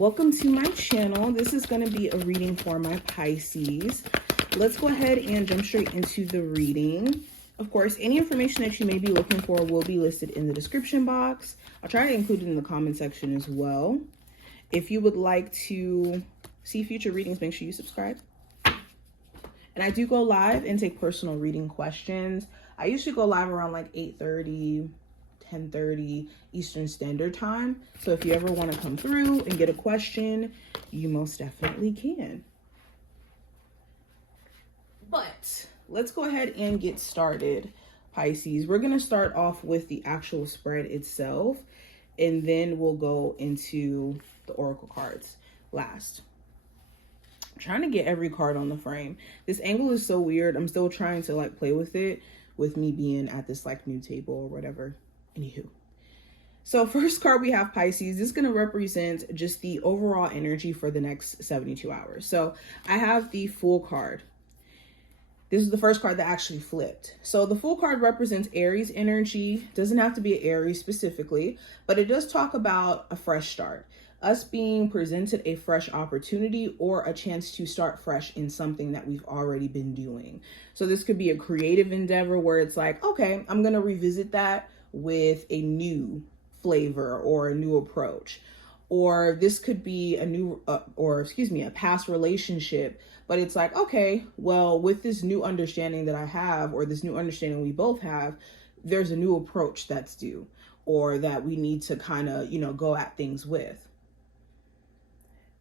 Welcome to my channel. This is going to be a reading for my Pisces. Let's go ahead and jump straight into the reading. Of course, any information that you may be looking for will be listed in the description box. I'll try to include it in the comment section as well. If you would like to see future readings, make sure you subscribe. And I do go live and take personal reading questions. I usually go live around like 8:30, 10:30 Eastern Standard Time. So if you ever want to come through and get a question, you most definitely can. But let's go ahead and get started, Pisces. We're going to start off with the actual spread itself, and then we'll go into the oracle cards last. I'm trying to get every card on the frame. This angle is so weird. I'm still trying to like play with it, with me being at this like new table or whatever. Anywho. So first card we have Pisces. This is going to represent just the overall energy for the next 72 hours. So I have the Fool card. This is the first card that actually flipped. So the Fool card represents Aries energy. Doesn't have to be an Aries specifically, but it does talk about a fresh start. Us being presented a fresh opportunity or a chance to start fresh in something that we've already been doing. So this could be a creative endeavor where it's like, okay, I'm going to revisit that with a new flavor or a new approach. Or this could be a new, a past relationship, but it's like, okay, well, with this new understanding that I have, or this new understanding we both have, there's a new approach that's due, or that we need to kind of, go at things with.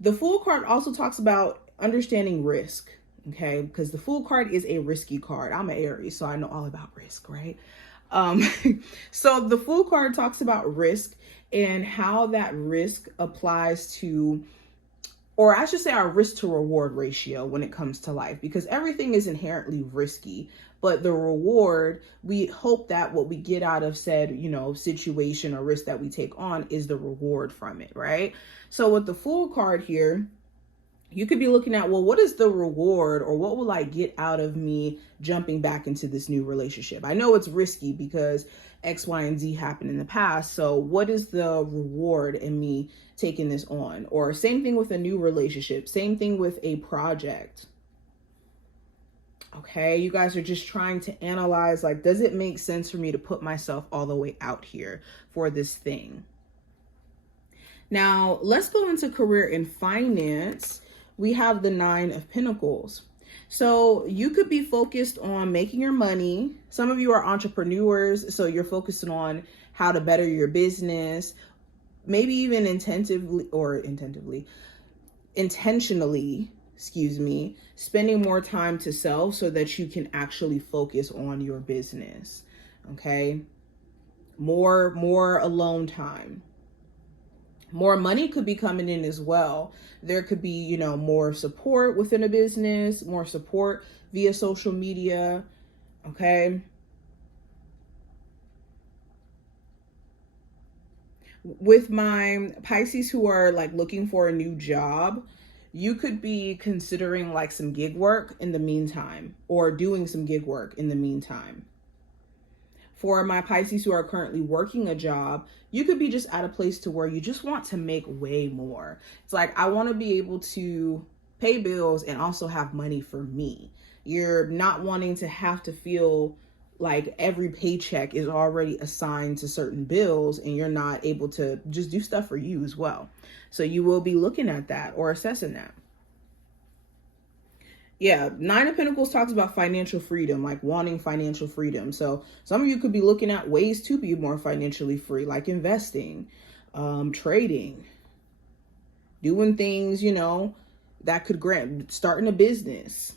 The Fool card also talks about understanding risk, okay? Because the Fool card is a risky card. I'm an Aries, so I know all about risk, right? So the Fool card talks about risk and how that risk applies to, or I should say our risk to reward ratio when it comes to life, because everything is inherently risky, but the reward, we hope that what we get out of said, situation or risk that we take on is the reward from it, right? So with the Fool card here, you could be looking at, well, what is the reward, or what will I get out of me jumping back into this new relationship? I know it's risky because X, Y, and Z happened in the past. So what is the reward in me taking this on? Or same thing with a new relationship, same thing with a project. Okay, you guys are just trying to analyze, like, does it make sense for me to put myself all the way out here for this thing? Now, let's go into career and finance. We have the 9 of Pentacles. So you could be focused on making your money. Some of you are entrepreneurs, so you're focusing on how to better your business, maybe even intentionally, spending more time to self so that you can actually focus on your business. Okay. More alone time. More money could be coming in as well. There could be, more support within a business, more support via social media. Okay. With my Pisces who are like looking for a new job, you could be considering like some gig work in the meantime, or doing some gig work in the meantime. For my Pisces who are currently working a job, you could be just at a place to where you just want to make way more. It's like, I want to be able to pay bills and also have money for me. You're not wanting to have to feel like every paycheck is already assigned to certain bills and you're not able to just do stuff for you as well. So you will be looking at that or assessing that. Yeah, 9 of Pentacles talks about financial freedom, like wanting financial freedom. So some of you could be looking at ways to be more financially free, like investing, trading, doing things, that could starting a business,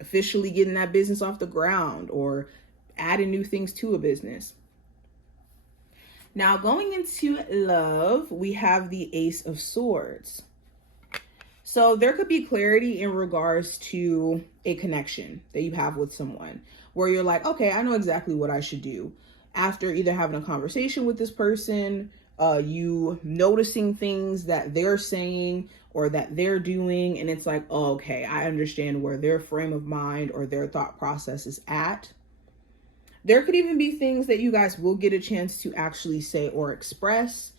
officially getting that business off the ground, or adding new things to a business. Now going into love, we have the Ace of Swords. So there could be clarity in regards to a connection that you have with someone where you're like, okay, I know exactly what I should do. After either having a conversation with this person, you noticing things that they're saying or that they're doing, and it's like, oh, okay, I understand where their frame of mind or their thought process is at. There could even be things that you guys will get a chance to actually say or express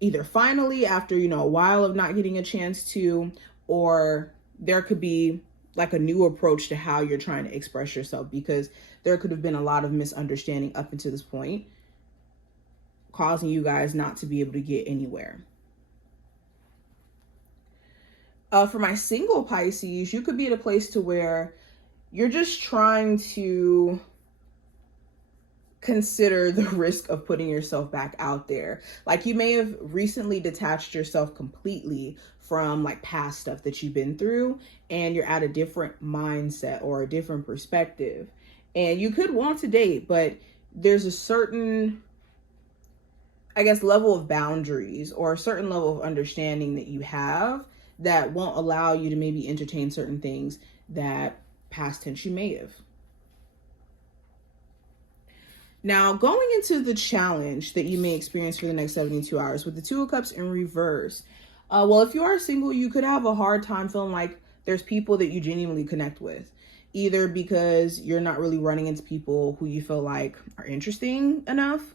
either finally after, a while of not getting a chance to, or there could be like a new approach to how you're trying to express yourself, because there could have been a lot of misunderstanding up until this point, causing you guys not to be able to get anywhere. For my single Pisces, you could be at a place to where you're just trying to consider the risk of putting yourself back out there. Like, you may have recently detached yourself completely from like past stuff that you've been through, and you're at a different mindset or a different perspective. And you could want to date, but there's a certain, I guess, level of boundaries or a certain level of understanding that you have that won't allow you to maybe entertain certain things that past tense you may have. Now, going into the challenge that you may experience for the next 72 hours with the Two of Cups in reverse. Well, if you are single, you could have a hard time feeling like there's people that you genuinely connect with, either because you're not really running into people who you feel like are interesting enough,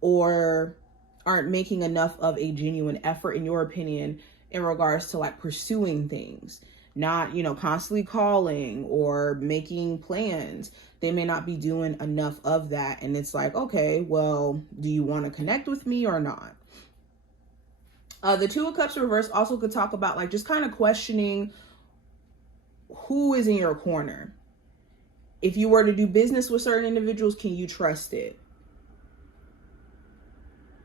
or aren't making enough of a genuine effort, in your opinion, in regards to like pursuing things, not, constantly calling or making plans. They may not be doing enough of that. And it's like, okay, well, do you want to connect with me or not? The Two of Cups reverse also could talk about like just kind of questioning who is in your corner. If you were to do business with certain individuals, can you trust it?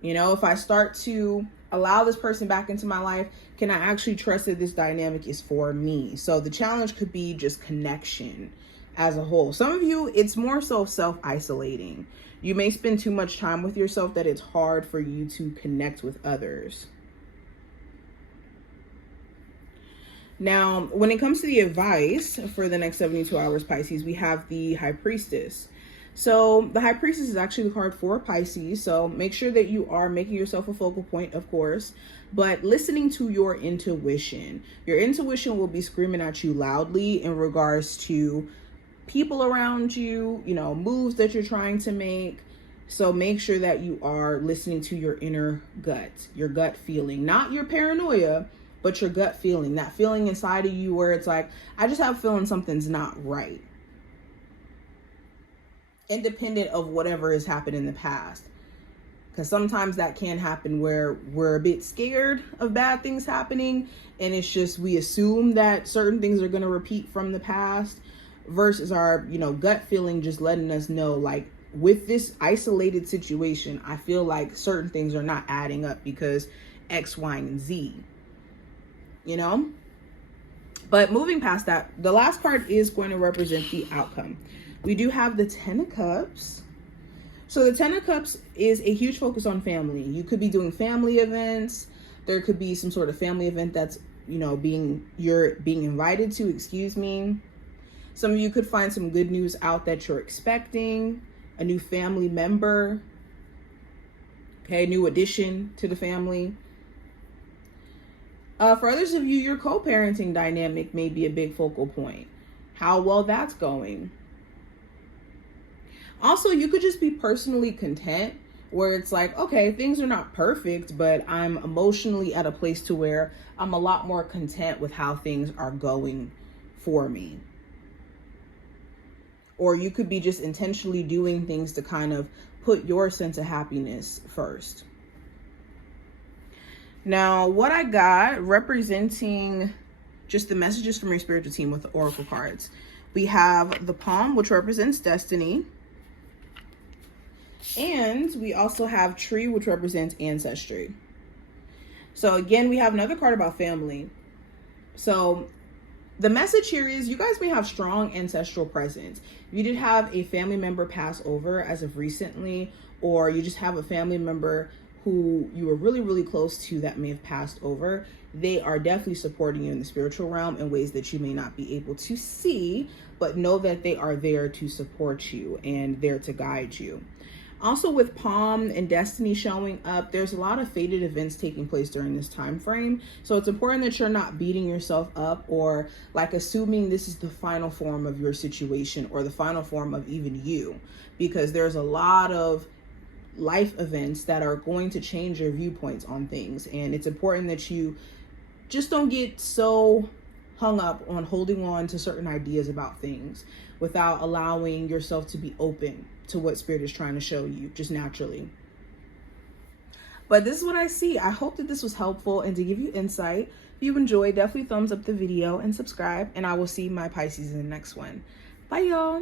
If I start to allow this person back into my life, can I actually trust that this dynamic is for me? So the challenge could be just connection as a whole. Some of you, it's more so self-isolating. You may spend too much time with yourself that it's hard for you to connect with others. Now, when it comes to the advice for the next 72 hours, Pisces, we have the High Priestess. So the High Priestess is actually the card for Pisces. So make sure that you are making yourself a focal point, of course, but listening to your intuition. Your intuition will be screaming at you loudly in regards to people around you, moves that you're trying to make. So make sure that you are listening to your inner gut, your gut feeling, not your paranoia, but your gut feeling, that feeling inside of you where it's like, I just have a feeling something's not right, independent of whatever has happened in the past. Because sometimes that can happen where we're a bit scared of bad things happening, and it's just we assume that certain things are going to repeat from the past, versus our gut feeling just letting us know, like, with this isolated situation, I feel like certain things are not adding up because X, Y, and Z. But moving past that, the last card is going to represent the outcome. We do have the Ten of Cups. So the Ten of Cups is a huge focus on family. You could be doing family events. There could be some sort of family event that's, you're being invited to, excuse me. Some of you could find some good news out that you're expecting, a new family member, okay, new addition to the family. For others of you, your co-parenting dynamic may be a big focal point. How well that's going. Also, you could just be personally content, where it's like, okay, things are not perfect, but I'm emotionally at a place to where I'm a lot more content with how things are going for me. Or you could be just intentionally doing things to kind of put your sense of happiness first. Now, what I got representing just the messages from your spiritual team with the oracle cards. We have the Palm, which represents destiny. And we also have Tree, which represents ancestry. So again, we have another card about family. So the message here is you guys may have strong ancestral presence. If you did have a family member pass over as of recently, or you just have a family member who you were really, really close to that may have passed over, they are definitely supporting you in the spiritual realm in ways that you may not be able to see, but know that they are there to support you and there to guide you. Also, with Palm and Destiny showing up, there's a lot of fated events taking place during this time frame. So it's important that you're not beating yourself up or like assuming this is the final form of your situation or the final form of even you, because there's a lot of life events that are going to change your viewpoints on things. And it's important that you just don't get so hung up on holding on to certain ideas about things without allowing yourself to be open to what Spirit is trying to show you just naturally. But this is what I see. I hope that this was helpful and to give you insight. If you enjoyed, definitely thumbs up the video and subscribe, and I will see my Pisces in the next one. Bye, y'all.